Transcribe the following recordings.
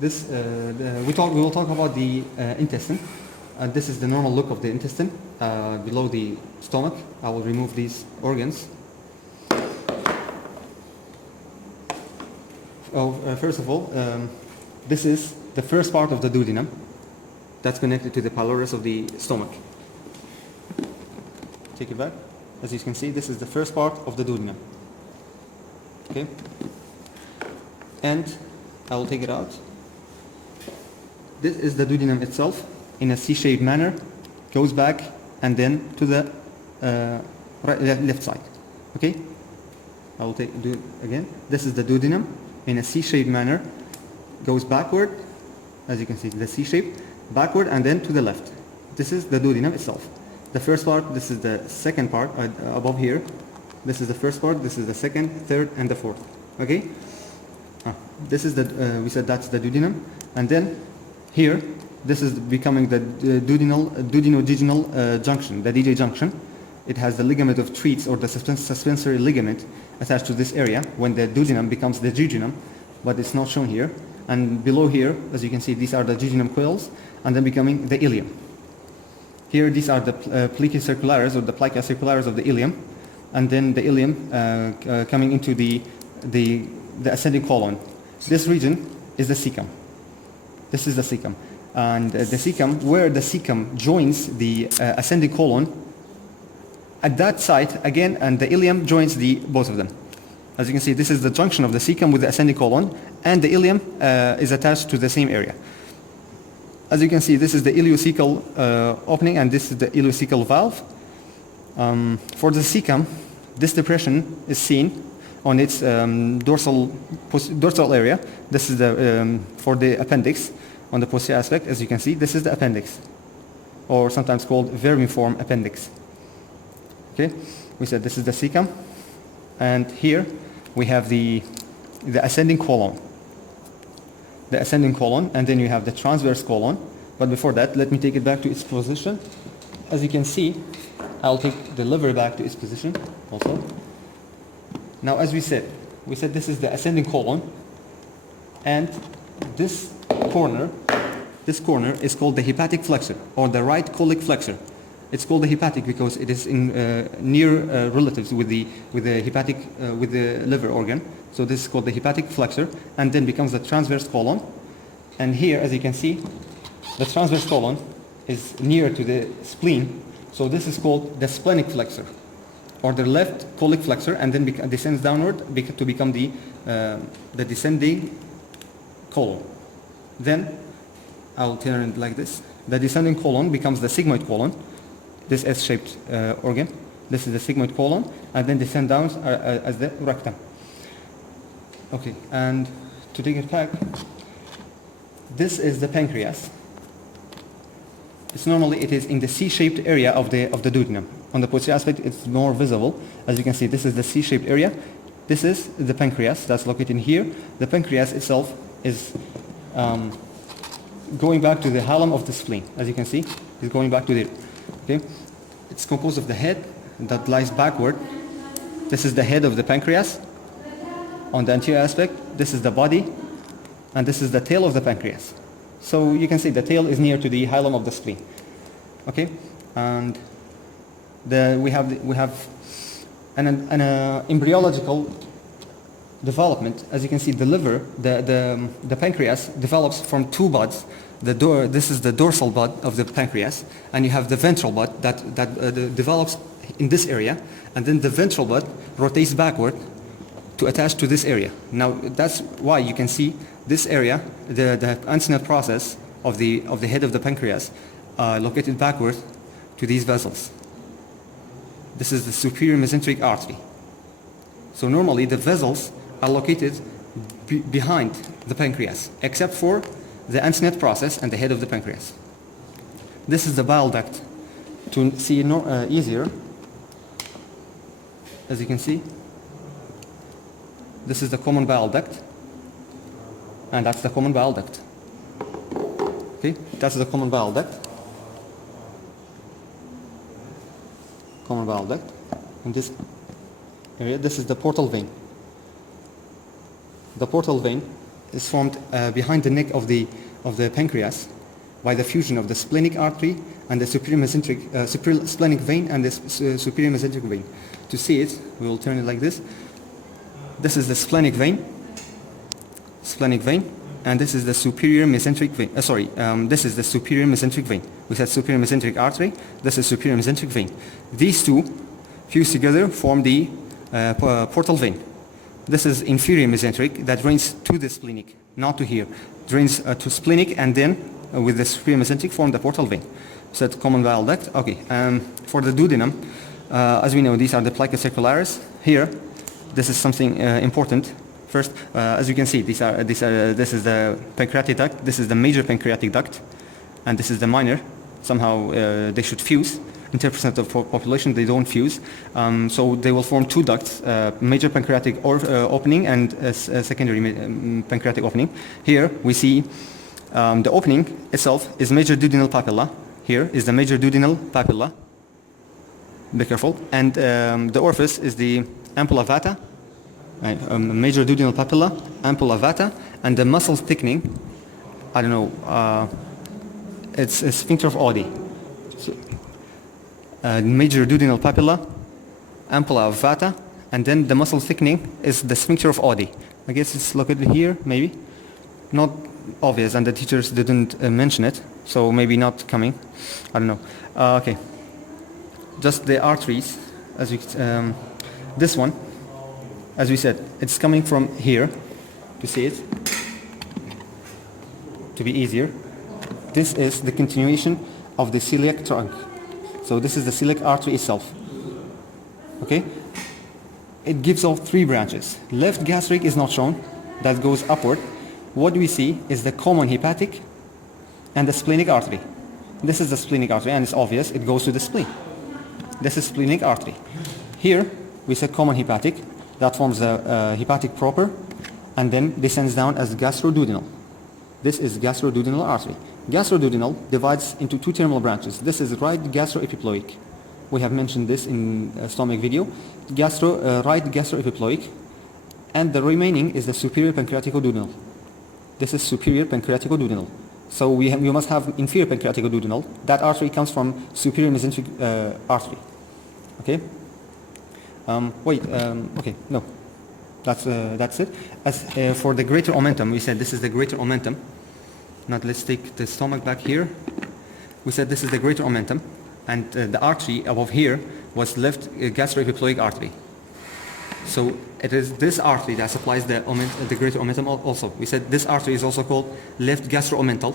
We will talk about the intestine. This is the normal look of the intestine below the stomach. I will remove these organs. First of all, this is the first part of the duodenum that's connected to the pylorus of the stomach. Take it back. As you can see, this is the first part of the duodenum. Okay? And I will take it out. This is the duodenum itself in a C-shaped manner, goes back and then to the left side. Okay? I will do it again. This is the duodenum in a C-shaped manner, goes backward, as you can see, the C-shape, backward and then to the left. This is the duodenum itself. The first part, this is the second part above here. This is the first part, this is the second, third and the fourth. Okay? This is the, we said that's the duodenum. And then here, this is becoming the duodenojejunal junction, the DJ junction. It has the ligament of Treats or the suspensory ligament attached to this area when the duodenum becomes the jejunum, but it's not shown here. And below here, as you can see, these are the jejunum quills and then becoming the ileum. Here, these are the plica circularis or the plica circularis of the ileum, and then the ileum coming into the ascending colon. This region is the cecum. This is the cecum. And the cecum, where the cecum joins the ascending colon, at that site again, and the ileum joins both of them. As you can see, this is the junction of the cecum with the ascending colon, and the ileum is attached to the same area. As you can see, this is the ileocecal opening, and this is the ileocecal valve. For the cecum, this depression is seen on its dorsal area. This is the for the appendix on the posterior aspect. As you can see, this is the appendix, or sometimes called vermiform appendix. Okay, we said this is the cecum, and here we have the ascending colon. The ascending colon, and then you have the transverse colon. But before that, let me take it back to its position. As you can see, I'll take the liver back to its position also. Now, as we said this is the ascending colon, and this corner is called the hepatic flexure, or the right colic flexure. It's called the hepatic because it is in near relatives with the hepatic with the liver organ. So this is called the hepatic flexure, and then becomes the transverse colon. And here, as you can see, the transverse colon is near to the spleen. So this is called the splenic flexure, or the left colic flexure, and then descends downward to become the descending colon. Then I'll turn it like this. The descending colon becomes the sigmoid colon, this S-shaped organ. This is the sigmoid colon, and then descend down as the rectum. Okay, and to take it back, this is the pancreas. It is in the C-shaped area of the duodenum. On the posterior aspect, it's more visible. As you can see, this is the C-shaped area. This is the pancreas that's located here. The pancreas itself is going back to the hilum of the spleen. As you can see, it's going back to there. Okay, it's composed of the head that lies backward. This is the head of the pancreas. On the anterior aspect, this is the body, and this is the tail of the pancreas. So you can see the tail is near to the hilum of the spleen. Okay, and we have an embryological development. As you can see, the liver, the pancreas develops from two buds. This is the dorsal bud of the pancreas, and you have the ventral bud that develops in this area, and then the ventral bud rotates backward to attach to this area. Now that's why you can see this area, the antennal process of the head of the pancreas, located backward to these vessels. This is the superior mesenteric artery. So normally the vessels are located behind the pancreas, except for the antennate process and the head of the pancreas. This is the bile duct. To see easier, as you can see, this is the common bile duct, and that's the common bile duct. Okay, that's the common bile duct. Common bile duct. In this area, this is the portal vein. The portal vein is formed behind the neck of the pancreas by the fusion of the splenic artery and the superior splenic vein and the superior mesenteric vein. To see it, we will turn it like this. This is the splenic vein, and this is the superior mesenteric vein. This is the superior mesenteric vein. We said superior mesenteric artery. This is superior mesenteric vein. These two fuse together form the portal vein. This is inferior mesenteric that drains to the splenic, not to here. Drains to splenic and then with the superior mesenteric form the portal vein. So that's common bile duct. Okay. For the duodenum, as we know, these are the plica circularis. Here, this is something important. First, as you can see, this is the pancreatic duct. This is the major pancreatic duct, and this is the minor. Somehow they should fuse. In 10% of the population, they don't fuse. So they will form two ducts, major pancreatic opening and a secondary pancreatic opening. Here we see the opening itself is major duodenal papilla. Here is the major duodenal papilla. Be careful. And the orifice is the ampulla vata, major duodenal papilla, ampulla vata, and the muscle thickening, I don't know, it's a sphincter of Oddi. Major duodenal papilla, ampulla vata, and then the muscle thickening is the sphincter of Oddi. I guess it's located here, maybe. Not obvious, and the teachers didn't mention it, so maybe not coming. I don't know. Okay. Just the arteries, as you, this one, as we said, it's coming from here, to see it, to be easier. This is the continuation of the celiac trunk. So this is the celiac artery itself. Okay? It gives off three branches. Left gastric is not shown, that goes upward. What we see is the common hepatic and the splenic artery. This is the splenic artery, and it's obvious, it goes to the spleen. This is splenic artery. Here, we said common hepatic, that forms the hepatic proper, and then descends down as gastroduodenal. This is gastroduodenal artery. Gastroduodenal divides into two terminal branches. This is right gastroepiploic. We have mentioned this in a stomach video. Right gastroepiploic, and the remaining is the superior pancreaticoduodenal. This is superior pancreaticoduodenal. So we must have inferior pancreaticoduodenal. That artery comes from superior mesenteric artery. Okay. Okay. No. That's it. As for the greater omentum, we said this is the greater omentum. Now let's take the stomach back here. We said this is the greater omentum, and the artery above here was left gastroepiploic artery. So it is this artery that supplies the greater omentum also. We said this artery is also called left gastroomental.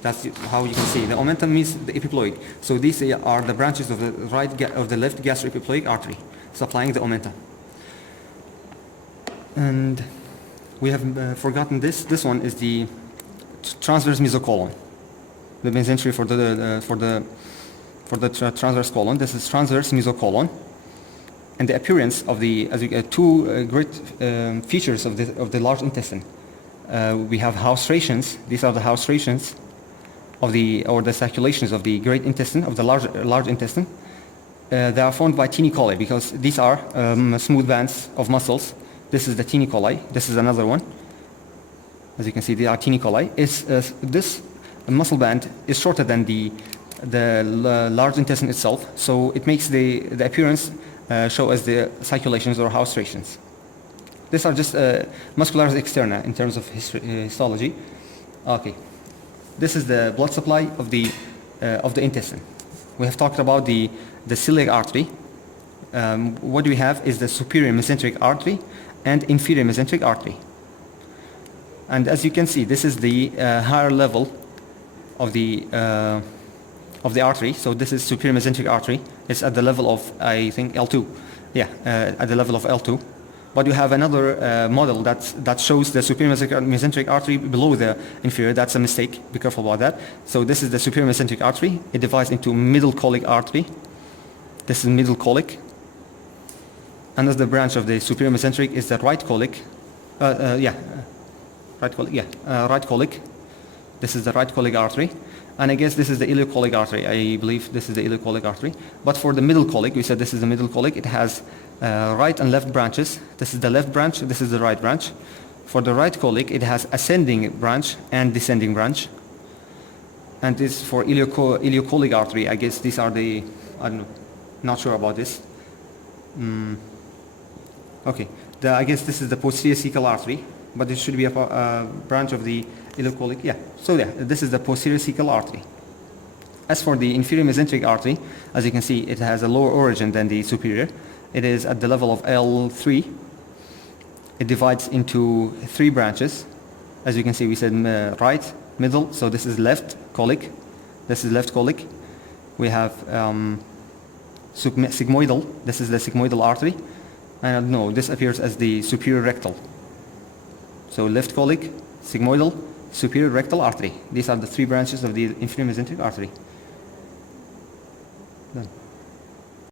That's how you can see. The omentum means the epiploic. So these are the branches of the left gastroepiploic artery supplying the omentum. And we have forgotten this. This one is the transverse mesocolon. The mesentery for the transverse colon. This is transverse mesocolon. And the appearance of the two great features of the large intestine. We have haustrations. These are the haustrations of the circulations of the great intestine, of the large intestine. They are formed by tenicoli because these are smooth bands of muscles. This is the tenicoli. This is another one. As you can see, they are tenicoli. This muscle band is shorter than the large intestine itself, so it makes the appearance show as the circulations or haustrations. These are just muscularis externa in terms of histology. Okay, this is the blood supply of the intestine. We have talked about the celiac artery. What we have is the superior mesenteric artery and inferior mesenteric artery. And as you can see, this is the higher level of the artery. So this is superior mesenteric artery. It's at the level of, I think, L2. Yeah, at the level of L2. But you have another model that shows the superior mesenteric artery below the inferior. That's a mistake. Be careful about that. So this is the superior mesenteric artery. It divides into middle colic artery. This is middle colic. Another branch of the superior mesenteric is the right colic. Right colic. This is the right colic artery. And I guess this is the ileocolic artery. I believe this is the ileocolic artery. But for the middle colic, we said this is the middle colic. It has right and left branches. This is the left branch. This is the right branch. For the right colic, it has ascending branch and descending branch. And this for ileocolic artery, I guess these are the, I don't know, not sure about this. Okay, I guess this is the posterior cecal artery, but it should be a branch of the ileocolic. Yeah, so yeah, this is the posterior cecal artery. As for the inferior mesenteric artery, as you can see, it has a lower origin than the superior. It is at the level of L3. It divides into 3 branches. As you can see, we said right, middle, so this is left colic. This is left colic. We have sigmoidal. This is the sigmoidal artery. And no, this appears as the superior rectal. So left colic, sigmoidal, superior rectal artery. These are the 3 branches of the inferior mesenteric artery. Done.